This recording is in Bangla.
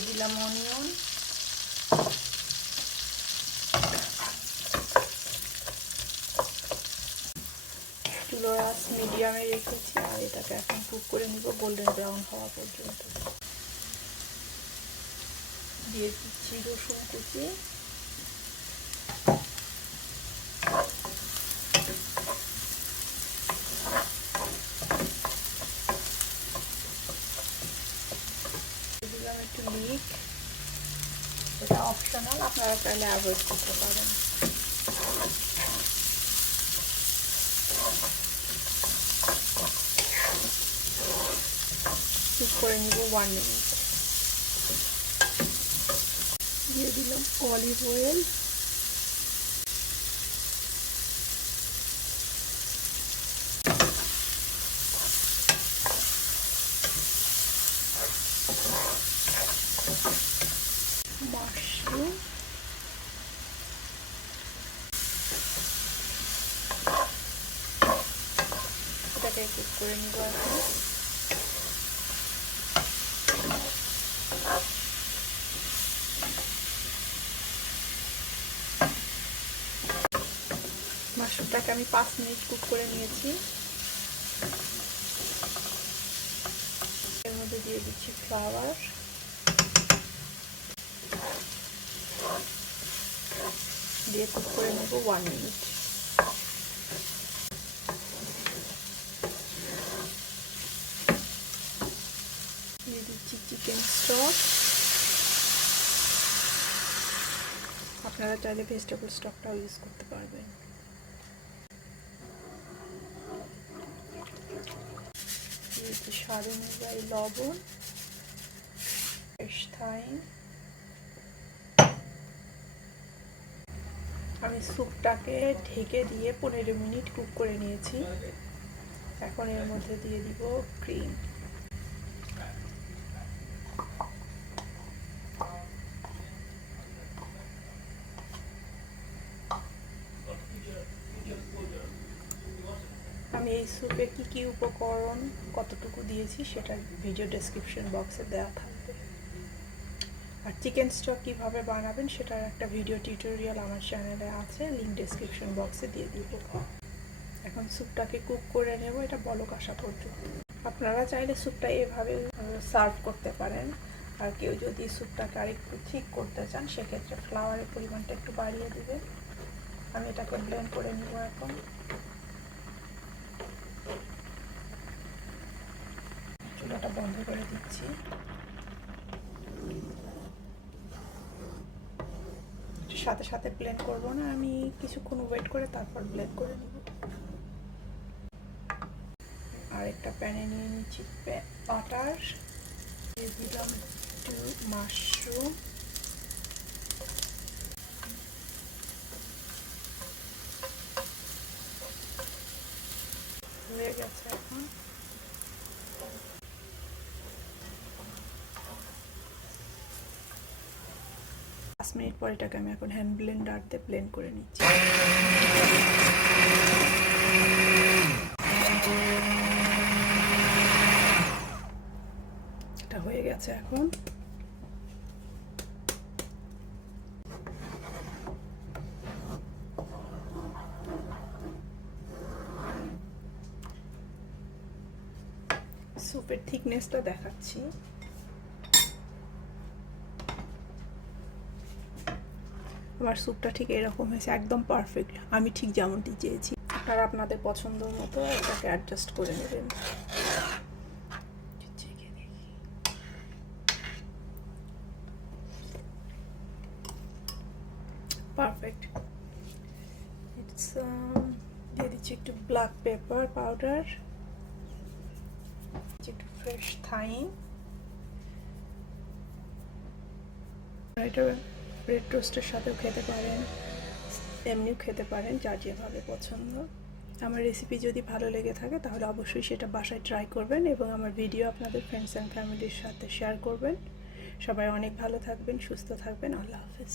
দিয়ে দিলাম অনিয়ন, চুলোর আঁচ মিডিয়ামে রেখেছি আর এটাকে এখন কুক করে নিব গোল্ডেন ব্রাউন হওয়া পর্যন্ত। দিয়ে দিচ্ছি রসুন কুচি, দিলাম একটু লিক, এটা অপশনাল, আপনারা চাইলে অ্যাভয়েড করতে পারেন। কুক করে নিব 1 মিনিট। দিয়ে দিলাম অলিভ অয়েল, মাশরুম, এটাকে কুক করে নিব এখন। মাশরুমটাকে আমি 5 মিনিট কুক করে নিয়েছি। এর মধ্যে দিয়ে দিচ্ছি ফ্লাওয়ার, দিয়ে কুক করে নেব 1 মিনিট। দিয়ে দিচ্ছি চিকেন স্টক, আপনারা চাইলে ভেজিটেবল স্টকটাও ইউজ করতে পারবেন। দিয়েছি স্বাদ অনুযায়ী লবণ, ফ্রেশ থাইম। আমি স্যুপটাকে ঢেকে দিয়ে 15 মিনিট কুক করে নিয়েছি। এখন এর মধ্যে দিয়ে দিব ক্রিম। আমি এই স্যুপে কি কি উপকরণ কতটুকু দিয়েছি সেটা ভিডিও ডেসক্রিপশন বক্সে দেওয়া থাকবে। আর চিকেন স্টক কীভাবে বানাবেন সেটার একটা ভিডিও টিউটোরিয়াল আমার চ্যানেলে আছে, লিঙ্ক ডেসক্রিপশন বক্সে দিয়ে দিব। এখন স্যুপটাকে কুক করে নেব, এটা বলক আসা পর্যন্ত। আপনারা চাইলে স্যুপটা এভাবে সার্ভ করতে পারেন, আর কেউ যদি স্যুপটাকে আরেকটু ঠিক করতে চান সেক্ষেত্রে ফ্লাওয়ারের পরিমাণটা একটু বাড়িয়ে দিবেন। আমি এটাকে ব্লেন্ড করে নিব এখন। চুলাটা বন্ধ করে দিচ্ছি। সাথে সাথে ব্লেন্ড করব না, আমি কিছুক্ষণ ওয়েট করে তারপর ব্লেন্ড করে নিব। আর একটা প্যানে নিয়ে নিচ্ছি বাটার, দিয়ে দিলাম একটু মাশরুম, হয়ে গেছে। এখন 5 মিনিট পর এটাকে আমি এখন হ্যান্ড ব্লেন্ডার দিয়ে ব্লেন্ড করে নিচ্ছি। এটা হয়ে গেছে। এখন স্যুপের থিকনেসটা দেখাচ্ছি। আমার স্যুপটা ঠিক এরকম হয়েছে, একদম পারফেক্ট, আমি ঠিক যেমনটি চেয়েছি। আপনারা আপনাদের পছন্দ মতো এটাকে অ্যাডজাস্ট করে নেবেন। পারফেক্ট। ইটস দিয়ে দিচ্ছি একটু ব্ল্যাক পেপার পাউডার, একটু ফ্রেশ থাইম। এটা ব্রেড টোস্টের সাথেও খেতে পারেন, এমনিও খেতে পারেন, যার যেভাবে পছন্দ। আমার রেসিপি যদি ভালো লেগে থাকে তাহলে অবশ্যই সেটা বাসায় ট্রাই করবেন এবং আমার ভিডিও আপনাদের ফ্রেন্ডস অ্যান্ড ফ্যামিলির সাথে শেয়ার করবেন। সবাই অনেক ভালো থাকবেন, সুস্থ থাকবেন। আল্লাহ হাফেজ।